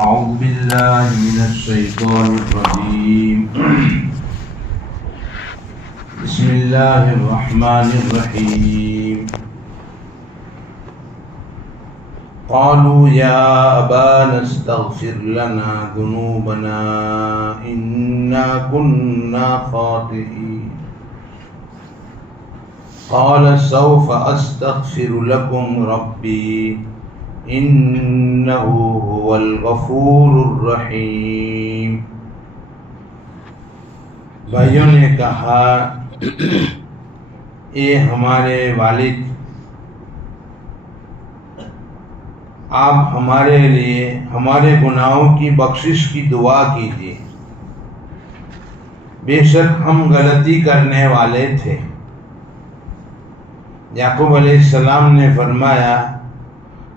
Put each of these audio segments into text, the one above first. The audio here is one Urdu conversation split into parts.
أعوذ بالله من الشيطان الرجيم بسم الله الرحمن الرحيم قالوا يا أبانا استغفر لنا ذنوبنا إنا كنا خاطئين قال سوف أستغفر لكم ربي إنه هو الغفور الرحیم۔ بھائیوں نے کہا اے ہمارے والد، آپ ہمارے لیے ہمارے گناہوں کی بخشش کی دعا کیجیے، بے شک ہم غلطی کرنے والے تھے۔ یعقوب علیہ السلام نے فرمایا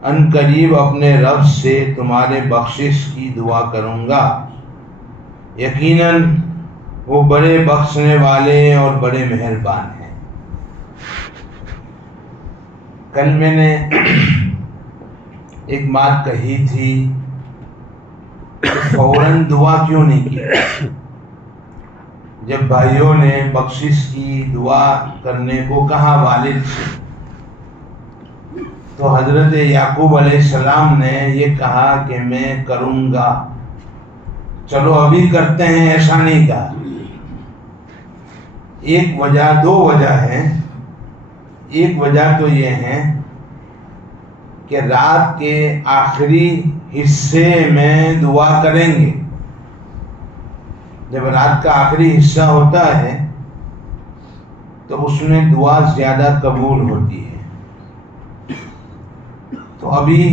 ان قریب اپنے رب سے تمہارے بخشش کی دعا کروں گا، یقیناً وہ بڑے بخشنے والے اور بڑے مہربان ہیں۔ کل میں نے ایک بات کہی تھی، فوراً دعا کیوں نہیں کی؟ جب بھائیوں نے بخشش کی دعا کرنے کو کہا والد سے، تو حضرت یعقوب علیہ السلام نے یہ کہا کہ میں کروں گا، چلو ابھی کرتے ہیں، ایسا نہیں کہا۔ ایک وجہ، دو وجہ ہیں۔ ایک وجہ تو یہ ہے کہ رات کے آخری حصے میں دعا کریں گے۔ جب رات کا آخری حصہ ہوتا ہے تو اس میں دعا زیادہ قبول ہوتی ہے، تو ابھی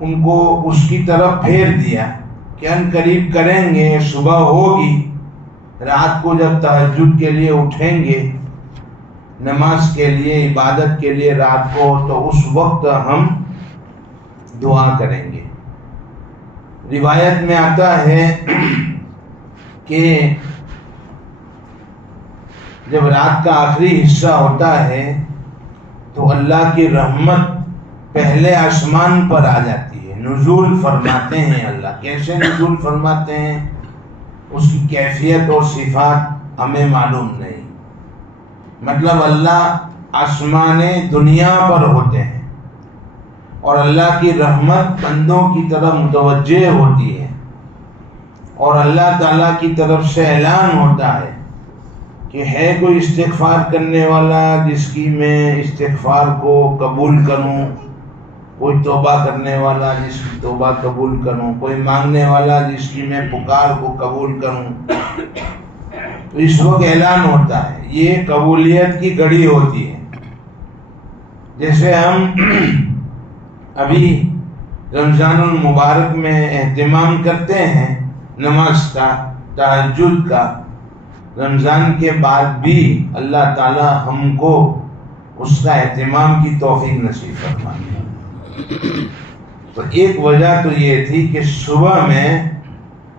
ان کو اس کی طرف پھیر دیا کہ ان قریب کریں گے، صبح ہوگی، رات کو جب تہجد کے لیے اٹھیں گے، نماز کے لیے، عبادت کے لیے رات کو، تو اس وقت ہم دعا کریں گے۔ روایت میں آتا ہے کہ جب رات کا آخری حصہ ہوتا ہے تو اللہ کی رحمت پہلے آسمان پر آ جاتی ہے، نزول فرماتے ہیں اللہ۔ کیسے نزول فرماتے ہیں، اس کی کیفیت اور صفات ہمیں معلوم نہیں، مطلب اللہ آسمان دنیا پر ہوتے ہیں اور اللہ کی رحمت بندوں کی طرف متوجہ ہوتی ہے، اور اللہ تعالیٰ کی طرف سے اعلان ہوتا ہے کہ ہے کوئی استغفار کرنے والا جس کی میں استغفار کو قبول کروں، کوئی توبہ کرنے والا جس کی توبہ قبول کروں، کوئی مانگنے والا جس کی میں پکار کو قبول کروں۔ تو اس وقت اعلان ہوتا ہے، یہ قبولیت کی گھڑی ہوتی ہے۔ جیسے ہم ابھی رمضان المبارک میں اہتمام کرتے ہیں نماز کا، تہجد کا، رمضان کے بعد بھی اللہ تعالی ہم کو اس کا اہتمام کی توفیق نصیب فرمائے۔ تو ایک وجہ تو یہ تھی کہ صبح میں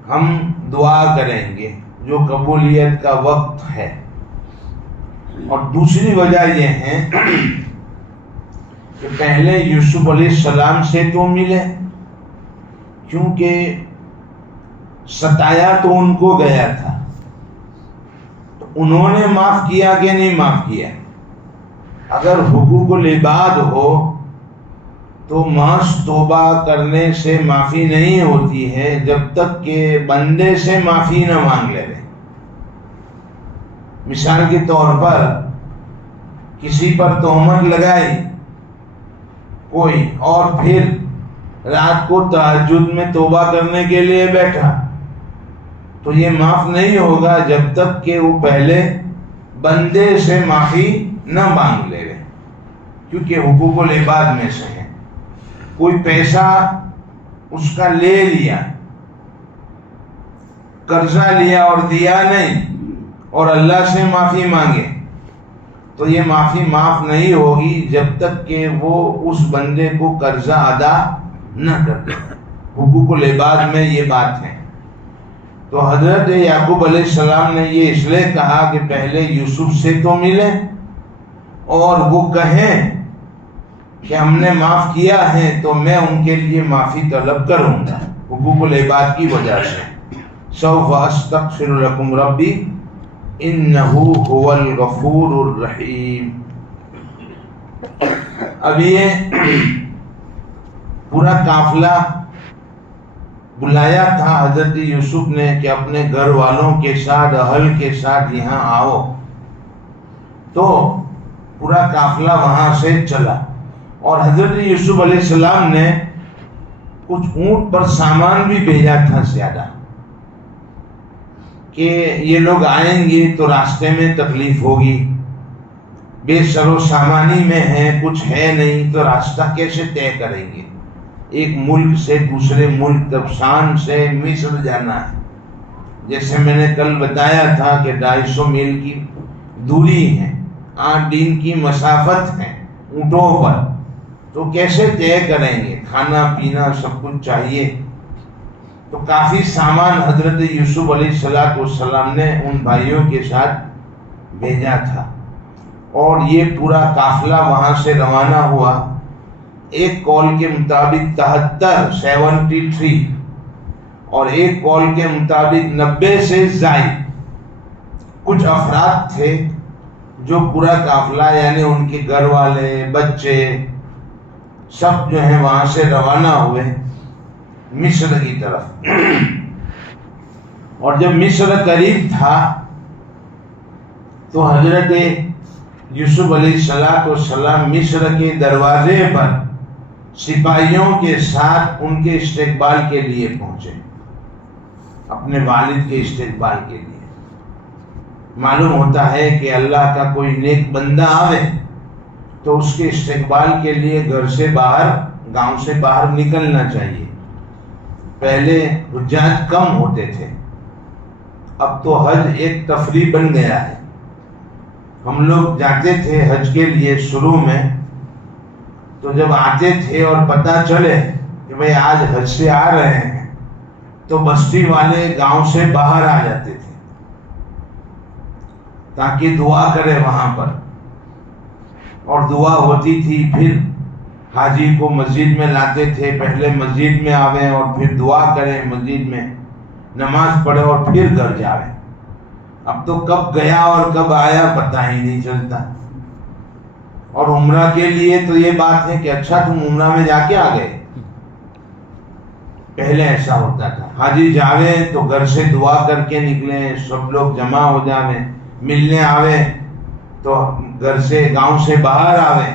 ہم دعا کریں گے جو قبولیت کا وقت ہے، اور دوسری وجہ یہ ہے کہ پہلے یوسف علیہ السلام سے تو ملے، کیونکہ ستایا تو ان کو گیا تھا، تو انہوں نے معاف کیا کہ نہیں معاف کیا؟ اگر حقوق العباد ہو تو محض توبہ کرنے سے معافی نہیں ہوتی ہے جب تک کہ بندے سے معافی نہ مانگ لے۔ مثال کے طور پر کسی پر تہمت لگائی کوئی، اور پھر رات کو تہجد میں توبہ کرنے کے لیے بیٹھا، تو یہ معاف نہیں ہوگا جب تک کہ وہ پہلے بندے سے معافی نہ مانگ لے، کیونکہ حقوق العباد میں سے ہے۔ کوئی پیسہ اس کا لے لیا، قرضہ لیا اور دیا نہیں، اور اللہ سے معافی مانگے، تو یہ معافی معاف نہیں ہوگی جب تک کہ وہ اس بندے کو قرضہ ادا نہ کر دے۔ حقوق العباد میں یہ بات ہے۔ تو حضرت یعقوب علیہ السلام نے یہ اس لیے کہا کہ پہلے یوسف سے تو ملیں اور وہ کہیں کہ ہم نے معاف کیا ہے تو میں ان کے لیے معافی طلب کروں گا، حقوق العباد کی وجہ سے. سوف استغفر لکم ربی انہ هو الغفور الرحیم. اب یہ پورا قافلہ بلایا تھا حضرت یوسف نے کہ اپنے گھر والوں کے ساتھ اہل کے ساتھ یہاں آؤ. تو پورا قافلہ وہاں سے چلا اور حضرت یوسف علیہ السلام نے کچھ اونٹ پر سامان بھی بھیجا تھا زیادہ کہ یہ لوگ آئیں گے تو راستے میں تکلیف ہوگی، بے سر و سامانی میں ہیں، کچھ ہے نہیں تو راستہ کیسے طے کریں گے. ایک ملک سے دوسرے ملک تبشان سے مصر جانا ہے. جیسے میں نے کل بتایا تھا کہ 250 میل کی دوری ہے، 8 دن کی مسافت ہے اونٹوں پر، تو کیسے طے کریں گے؟ کھانا پینا سب کچھ چاہیے. تو کافی سامان حضرت یوسف علیہ السلام نے ان بھائیوں کے ساتھ بھیجا تھا اور یہ پورا قافلہ وہاں سے روانہ ہوا. ایک قول کے مطابق 73 اور ایک قول کے مطابق 90 سے زائد کچھ افراد تھے جو پورا قافلہ یعنی ان کے گھر والے بچے سب جو ہیں وہاں سے روانہ ہوئے مصر کی طرف. اور جب مصر قریب تھا تو حضرت یوسف علیہ السلام مصر کے دروازے پر سپاہیوں کے ساتھ ان کے استقبال کے لیے پہنچے، اپنے والد کے استقبال کے لیے. معلوم ہوتا ہے کہ اللہ کا کوئی نیک بندہ آوے تو اس کے استقبال کے لیے گھر سے باہر، گاؤں سے باہر نکلنا چاہیے. پہلے حجاج کم ہوتے تھے، اب تو حج ایک تفریح بن گیا ہے. ہم لوگ جاتے تھے حج کے لیے شروع میں، تو جب آتے تھے اور پتہ چلے کہ بھئی آج حج سے آ رہے ہیں تو بستی والے گاؤں سے باہر آ جاتے تھے تاکہ دعا کرے وہاں پر. اور دعا ہوتی تھی، پھر حاجی کو مسجد میں لاتے تھے، پہلے مسجد میں آویں اور پھر دعا کریں، مسجد میں نماز پڑھے اور پھر گھر جاویں. اب تو کب گیا اور کب آیا پتہ ہی نہیں چلتا. اور عمرہ کے لیے تو یہ بات ہے کہ اچھا تم عمرہ میں جا کے آ گئے. پہلے ایسا ہوتا تھا، حاجی جاوے تو گھر سے دعا کر کے نکلیں، سب لوگ جمع ہو جاویں، ملنے آویں تو گھر سے گاؤں سے باہر آویں.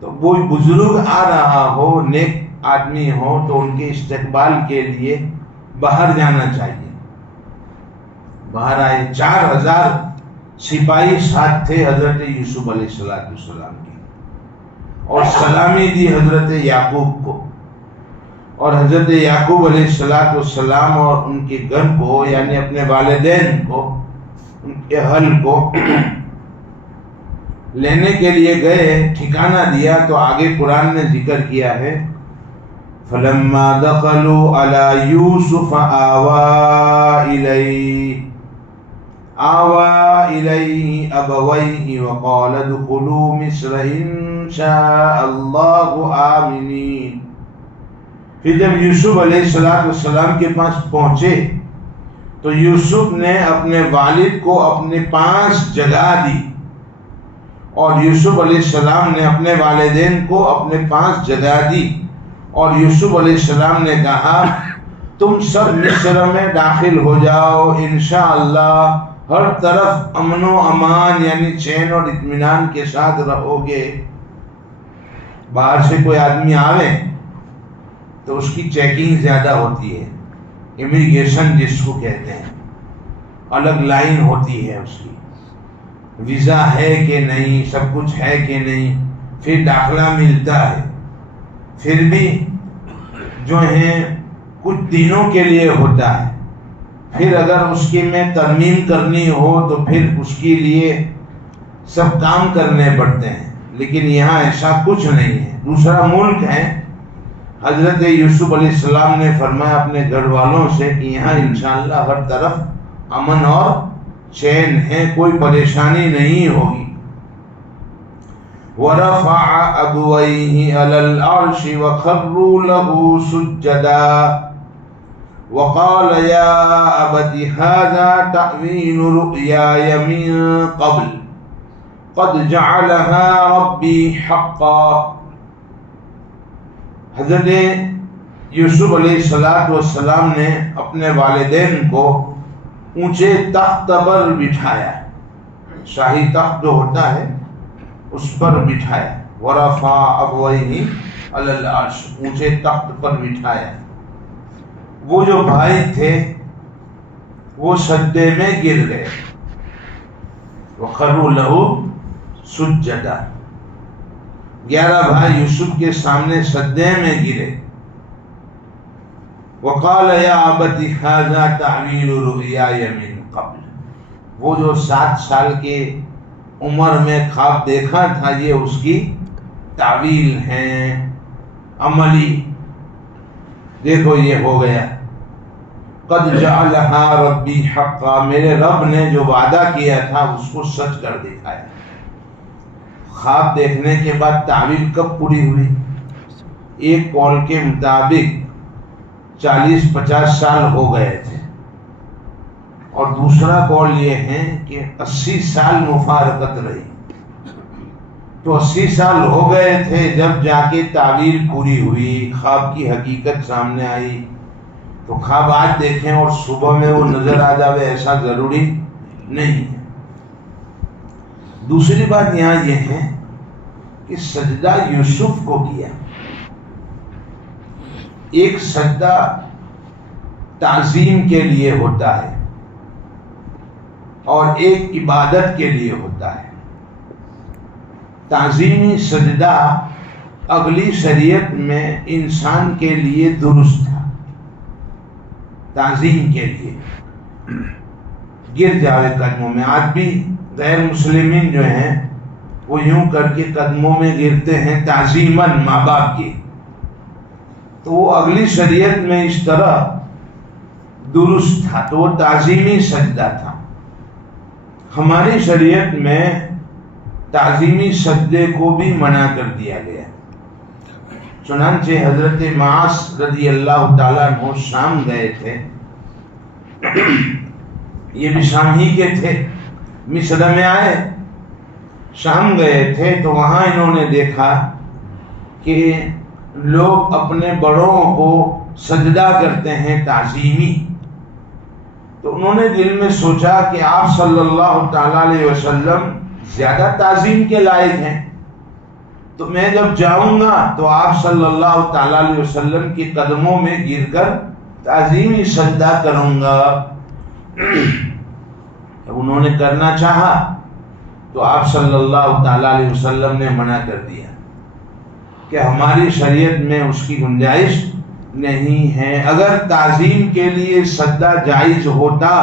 تو کوئی بزرگ آ رہا ہو، نیک آدمی ہو تو ان کے استقبال کے لیے باہر جانا چاہیے. باہر آئے. 4000 سپاہی ساتھ تھے حضرت یوسف علیہ السلام کی، اور سلامی دی حضرت یعقوب کو. اور حضرت یعقوب علیہ السلام اور ان کے گھر کو یعنی اپنے والدین کو، ان کے اہل کو لینے کے لیے گئے، ٹھکانہ دیا. تو آگے قرآن نے ذکر کیا ہے فَلَمَّا دَخَلُوا عَلَى يُوسُفَ آوَى إِلَيْهِ أَبَوَيْهِ وَقَالَ ادْخُلُوا مِصْرَ إِن شَاءَ اللَّهُ آمِنِينَ. پھر جب یوسف علیہ السلام کے پاس پہنچے تو یوسف نے اپنے والد کو اپنے پاس جگہ دی اور یوسف علیہ السلام نے اپنے والدین کو اپنے پاس جگہ دی. اور یوسف علیہ السلام نے کہا تم سب مصر میں داخل ہو جاؤ، انشاءاللہ ہر طرف امن و امان یعنی چین اور اطمینان کے ساتھ رہو گے. باہر سے کوئی آدمی آوے تو اس کی چیکنگ زیادہ ہوتی ہے، امیگریشن جس کو کہتے ہیں، الگ لائن ہوتی ہے اس کی، ویزا ہے کہ نہیں، سب کچھ ہے کہ نہیں، پھر داخلہ ملتا ہے. پھر بھی جو ہیں کچھ دنوں کے لیے ہوتا ہے. پھر اگر اس کی میں ترمیم کرنی ہو تو پھر اس کے لیے سب کام کرنے پڑتے ہیں. لیکن یہاں ایسا کچھ نہیں ہے، دوسرا ملک ہے. حضرت یوسف علیہ السلام نے فرمایا اپنے گھر والوں سے کہ یہاں انشاءاللہ ہر طرف امن اور چین ہے، کوئی پریشانی نہیں ہوگی. وَرَفَعَ أَبْوَيْهِ عَلَى الْعَرْشِ وَخَرُّوا لَهُ سُجَّدًا. وقال يا أبت هذا تأويل رؤياي من قبل قد جعلها ربي حقا. حضرت یوسف علیہ السلام نے اپنے والدین کو اونچے تخت پر بٹھایا، شاہی تخت جو ہوتا ہے اس پر بٹھایا. ورفع ابویہ علی العرش، اونچے تخت پر بٹھایا. وہ جو بھائی تھے وہ سجدے میں گر گئے. وَخَرُّوا لَهُ سُجَّدًا، 11 بھائی یوسف کے سامنے سجدے میں گرے. وَقَالَ يَا أَبَتِ هَذَا تَعْوِيلُ رُؤْيَايَ مِن قَبْلُ، وہ جو 7 سال کے عمر میں خواب دیکھا تھا یہ اس کی تعویل ہیں عملی. دیکھو یہ ہو گیا. قد جعلها ربی حقا، میرے رب نے جو وعدہ کیا تھا اس کو سچ کر دکھایا. خواب دیکھنے کے بعد تعویل کب پوری ہوئی؟ ایک قول کے مطابق 40-50 سال ہو گئے تھے، اور دوسرا قول یہ ہے کہ 80 سال مفارقت رہی. تو 80 سال ہو گئے تھے جب جا کے تعویل پوری ہوئی، خواب کی حقیقت سامنے آئی. تو خواب آج دیکھیں اور صبح میں وہ نظر آ جاوے ایسا ضروری نہیں ہے. دوسری بات یہاں یہ ہے کہ سجدہ یوسف کو کیا. ایک سجدہ تعظیم کے لیے ہوتا ہے اور ایک عبادت کے لیے ہوتا ہے. تعظیمی سجدہ اگلی شریعت میں انسان کے لیے درست تھا. تعظیم کے لیے گر جاوے قدموں میں. آج بھی غیر مسلمین جو ہیں وہ یوں کر کے قدموں میں گرتے ہیں تعظیماً ماں باپ کی. تو وہ اگلی شریعت میں اس طرح درست تھا، تو وہ تعظیمی سجدہ تھا. ہماری شریعت میں تعظیمی سجدے کو بھی منع کر دیا گیا. چنانچہ حضرت معاذ رضی اللہ تعالیٰ عنہ شام گئے تھے. یہ بھی شام ہی کے تھے، مصر میں آئے، شام گئے تھے. تو وہاں انہوں نے دیکھا کہ لوگ اپنے بڑوں کو سجدہ کرتے ہیں تعظیمی. تو انہوں نے دل میں سوچا کہ آپ صلی اللہ تعالیٰ علیہ وسلم زیادہ تعظیم کے لائق ہیں، تو میں جب جاؤں گا تو آپ صلی اللہ تعالیٰ علیہ وسلم کے قدموں میں گر کر تعظیمی سجدہ کروں گا. انہوں نے کرنا چاہا تو آپ صلی اللہ تعالیٰ علیہ وسلم نے منع کر دیا کہ ہماری شریعت میں اس کی گنجائش نہیں ہے. اگر تعظیم کے لیے سجدہ جائز ہوتا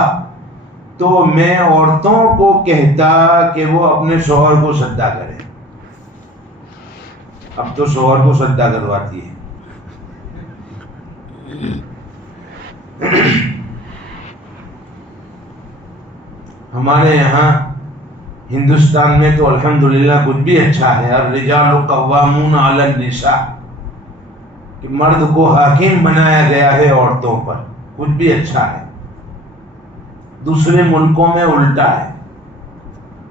تو میں عورتوں کو کہتا کہ وہ اپنے شوہر کو سجدہ کریں. اب تو شوہر کو سجدہ کرواتی ہے. ہمارے یہاں ہندوستان میں تو الحمدللہ کچھ بھی اچھا ہے. الرجال قوامون علی النساء، کہ مرد کو حاکم بنایا گیا ہے عورتوں پر، کچھ بھی اچھا ہے. دوسرے ملکوں میں الٹا ہے.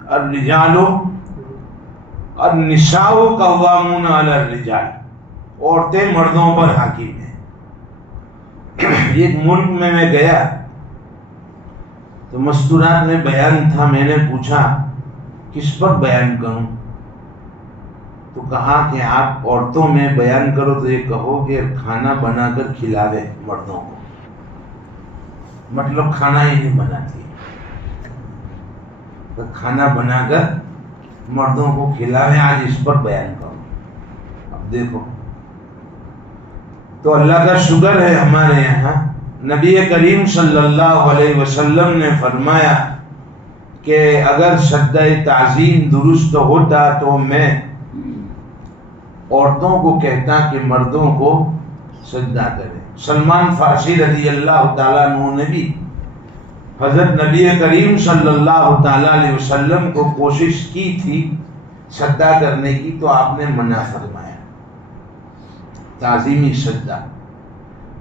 الرجال النساء قوامون علی الرجال، عورتیں مردوں پر حاکم ہیں. ایک ملک میں گیا تو مستورات میں بیان تھا. میں نے پوچھا کس پر بیان کروں؟ تو کہا کہ آپ عورتوں میں بیان کرو تو یہ کہو کہ کھانا بنا کر کھلاوے مردوں کو. مطلب کھانا ہی نہیں بناتی، تو کھانا بنا کر مردوں کو کھلاوے. آج اس پر بیان کروں. اب دیکھو، تو اللہ کا شکر ہے ہمارے یہاں نبی کریم صلی اللہ علیہ وسلم نے فرمایا کہ اگر سجدہ تعظیم درست ہوتا تو میں عورتوں کو کہتا کہ مردوں کو سجدہ کریں. سلمان فارسی رضی اللہ تعالیٰ عنہ نے بھی حضرت نبی کریم صلی اللہ تعالیٰ علیہ وسلم کو کوشش کی تھی سجدہ کرنے کی، تو آپ نے منع فرمایا تعظیمی سجدہ.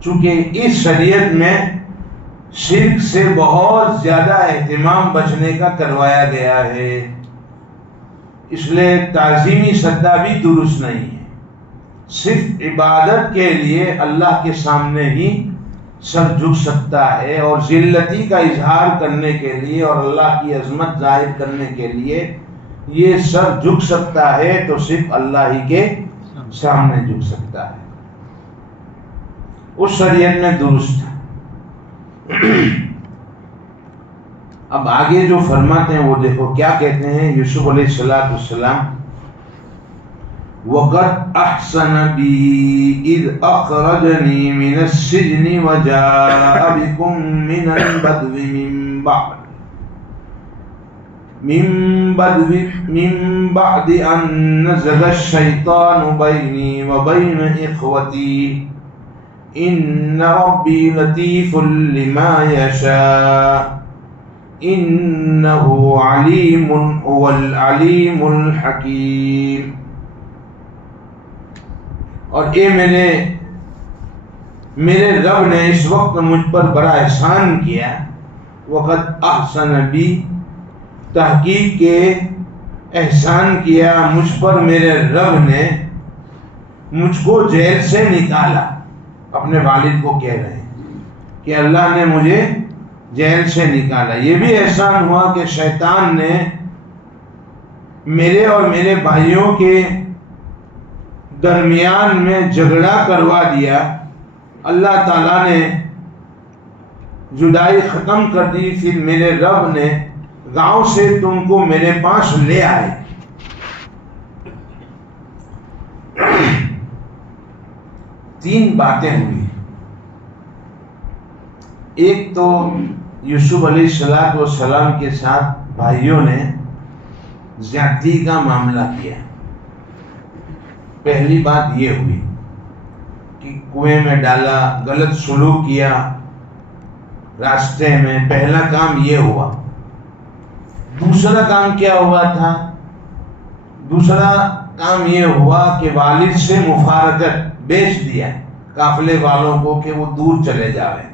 چونکہ اس شریعت میں شرک سے بہت زیادہ اہتمام بچنے کا کروایا گیا ہے، اس لیے تعظیمی سجدہ بھی درست نہیں ہے۔ صرف عبادت کے لیے اللہ کے سامنے ہی سر جھک سکتا ہے، اور ذلتی کا اظہار کرنے کے لیے اور اللہ کی عظمت ظاہر کرنے کے لیے یہ سر جھک سکتا ہے تو صرف اللہ ہی کے سامنے جھک سکتا ہے۔ اس شریعت میں درست ہے۔ اب آگے جو فرماتے ہیں وہ دیکھو کیا کہتے ہیں یوسف علیہ السلام، وَقَدْ أَحْسَنَ بِي إِذْ أَخْرَجَنِي مِنَ السِّجْنِ وَجَاءَ بِكُم مِّنَ الْبَدْوِ مِّن بَعْدِ أَن نَّزَغَ الشَّيْطَانُ بَيْنِي وَبَيْنَ إِخْوَتِي إِنَّ رَبِّي لَطِيفٌ لِّمَا يَشَاءُ إِنَّهُ عَلِيمٌ هُوَ الْعَلِيمُ الْحَكِيمُ۔ اور اے میرے رب نے اس وقت مجھ پر بڑا احسان کیا، وقت احسن بی، تحقیق کے احسان کیا مجھ پر میرے رب نے، مجھ کو جیل سے نکالا۔ اپنے والد کو کہہ رہے ہیں کہ اللہ نے مجھے جیل سے نکالا۔ یہ بھی احسان ہوا کہ شیطان نے میرے اور میرے بھائیوں کے درمیان میں جھگڑا کروا دیا، اللہ تعالیٰ نے جدائی ختم کر دی، پھر میرے رب نے گاؤں سے تم کو میرے پاس لے آئے۔ تین باتیں ہوئی، ایک تو یوسف علیہ السلام کے ساتھ بھائیوں نے زیادتی کا معاملہ کیا۔ پہلی بات یہ ہوئی کہ کنویں میں ڈالا، غلط سلوک کیا راستے میں، پہلا کام یہ ہوا۔ دوسرا کام کیا ہوا تھا؟ دوسرا کام یہ ہوا کہ والد سے مفارقت، بیچ دیا قافلے والوں کو کہ وہ دور چلے جائیں۔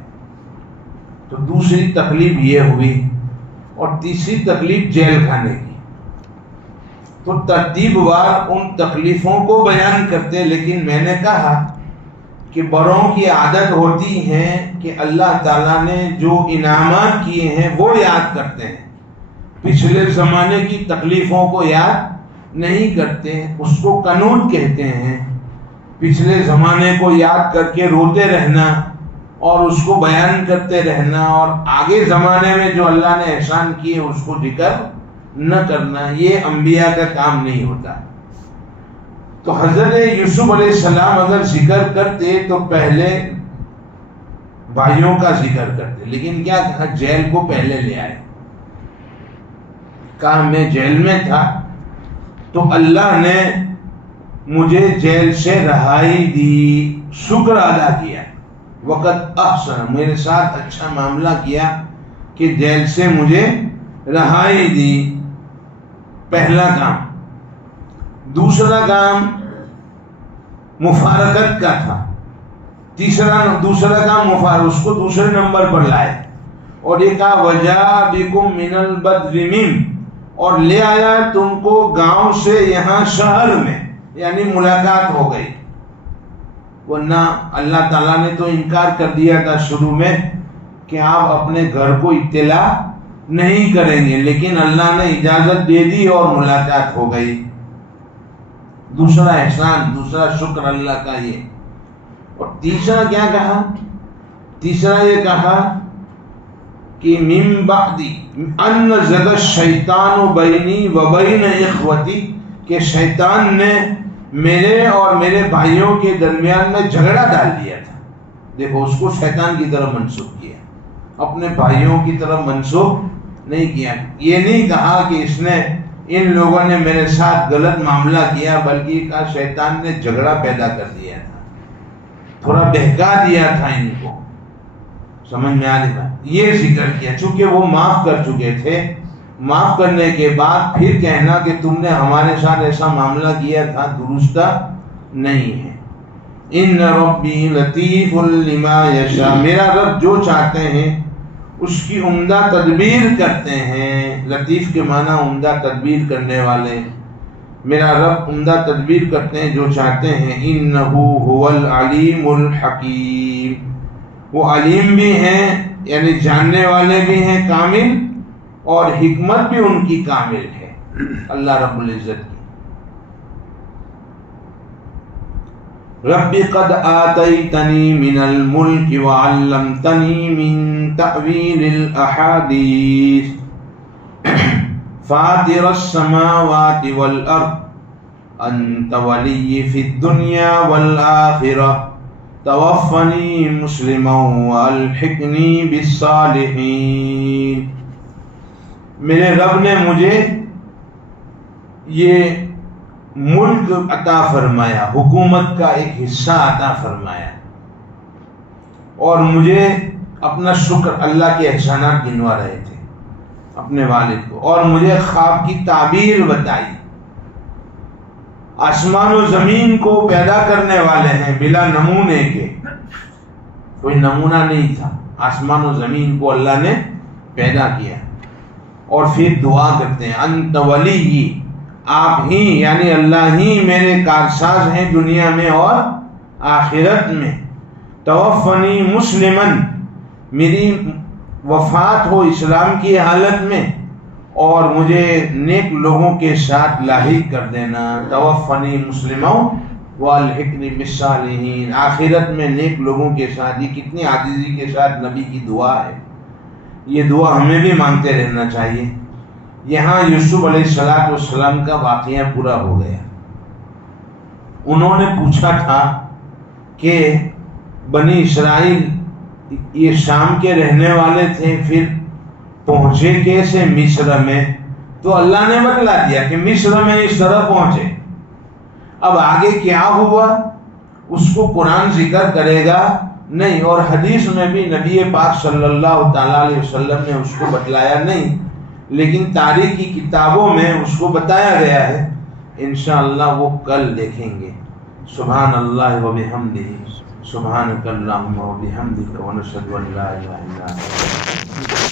تو دوسری تکلیف یہ ہوئی، اور تیسری تکلیف جیل کھانے کی۔ تو ترتیب وار ان تکلیفوں کو بیان کرتے، لیکن میں نے کہا کہ بڑوں کی عادت ہوتی ہے کہ اللہ تعالیٰ نے جو انعامات کیے ہیں وہ یاد کرتے ہیں، پچھلے زمانے کی تکلیفوں کو یاد نہیں کرتے، اس کو قنوط کہتے ہیں۔ پچھلے زمانے کو یاد کر کے روتے رہنا اور اس کو بیان کرتے رہنا، اور آگے زمانے میں جو اللہ نے احسان کیے اس کو ذکر نہ کرنا، یہ انبیاء کا کام نہیں ہوتا۔ تو حضرت یوسف علیہ السلام اگر ذکر کرتے تو پہلے بھائیوں کا ذکر کرتے، لیکن کیا کہا، جیل کو پہلے لے آئے۔ کہا میں جیل میں تھا تو اللہ نے مجھے جیل سے رہائی دی، شکر ادا کیا۔ وقت احسن، میرے ساتھ اچھا معاملہ کیا کہ جیل سے مجھے رہائی دی، پہلا کام۔ دوسرا کام مفارقت کا تھا، دوسرا کام مفارقت، اس کو دوسرے نمبر پر لائے، اور یہ کہا وجاء بکم من البدو من، اور لے آیا تم کو گاؤں سے یہاں شہر میں، یعنی ملاقات ہو گئی۔ ورنہ اللہ تعالیٰ نے تو انکار کر دیا تھا شروع میں کہ آپ اپنے گھر کو اطلاع نہیں کریں گے، لیکن اللہ نے اجازت دے دی اور ملاقات ہو گئی۔ دوسرا احسان، دوسرا شکر اللہ کا یہ۔ اور تیسرا کیا کہا؟ تیسرا یہ کہا کہ من بعد ان نزغ الشیطان بینی و بین اخوتی، کہ شیطان نے میرے اور میرے بھائیوں کے درمیان میں جھگڑا ڈال دیا تھا۔ دیکھو، اس کو شیطان کی طرف منسوب کیا، اپنے بھائیوں کی طرف منسوب نہیں کیا۔ یہ نہیں کہا کہ اس نے، ان لوگوں نے میرے ساتھ غلط معاملہ کیا، بلکہ کہا شیطان نے جھگڑا پیدا کر دیا تھا، تھوڑا بہکا دیا تھا ان کو۔ سمجھ میں آ رہی بات؟ یہ ذکر کیا، چونکہ وہ معاف کر چکے تھے۔ معاف کرنے کے بعد پھر کہنا کہ تم نے ہمارے ساتھ ایسا معاملہ کیا تھا، درست نہیں ہے۔ ان ربی لطیف لما یشاء، میرا رب جو چاہتے ہیں اس کی عمدہ تدبیر کرتے ہیں. لطیف کے معنی عمدہ تدبیر کرنے والے. میرا رب عمدہ تدبیر کرتے ہیں جو چاہتے ہیں. انہ هو العلیم الحکیم، وہ علیم بھی ہیں یعنی جاننے والے بھی ہیں کامل، اور حکمت بھی ان کی کامل ہے اللہ رب العزت کی. رب قد آتیتنی من الملک وعلمتنی من تأویل الاحادیث فاطر السماوات والارض انت ولی فی الدنیا والآخرہ توفنی مسلما والحقنی بالصالحین. میرے رب نے مجھے یہ ملک عطا فرمایا، حکومت کا ایک حصہ عطا فرمایا، اور مجھے اپنا شکر، اللہ کے احسانات گنوا رہے تھے اپنے والد کو، اور مجھے خواب کی تعبیر بتائی. آسمان و زمین کو پیدا کرنے والے ہیں بلا نمونے کے، کوئی نمونہ نہیں تھا. آسمان و زمین کو اللہ نے پیدا کیا، اور پھر دعا کرتے ہیں انت ولی، آپ ہی یعنی اللہ ہی میرے کارساز ہیں دنیا میں اور آخرت میں. توفنی مسلمن، میری وفات ہو اسلام کی حالت میں، اور مجھے نیک لوگوں کے ساتھ لاحق کر دینا. توفنی مسلما والحقنی بالصالحین، آخرت میں نیک لوگوں کے ساتھ. یہ کتنی عاجزی کے ساتھ نبی کی دعا ہے. یہ دعا ہمیں بھی مانگتے رہنا چاہیے. یہاں یوسف علیہ السلام کا واقعہ پورا ہو گیا. انہوں نے پوچھا تھا کہ بنی اسرائیل یہ شام کے رہنے والے تھے، پھر پہنچے کیسے مصر میں؟ تو اللہ نے بتلا دیا کہ مصر میں اس طرح پہنچے. اب آگے کیا ہوا اس کو قرآن ذکر کرے گا نہیں، اور حدیث میں بھی نبی پاک صلی اللہ تعالیٰ علیہ وسلم نے اس کو بتلایا نہیں، لیکن تاریخ کی کتابوں میں اس کو بتایا گیا ہے. انشاءاللہ وہ کل دیکھیں گے. سبحان اللہ و بحمدہ، سبحانک اللہم و بحمدک، ونشہد ان لا الہ الا انت.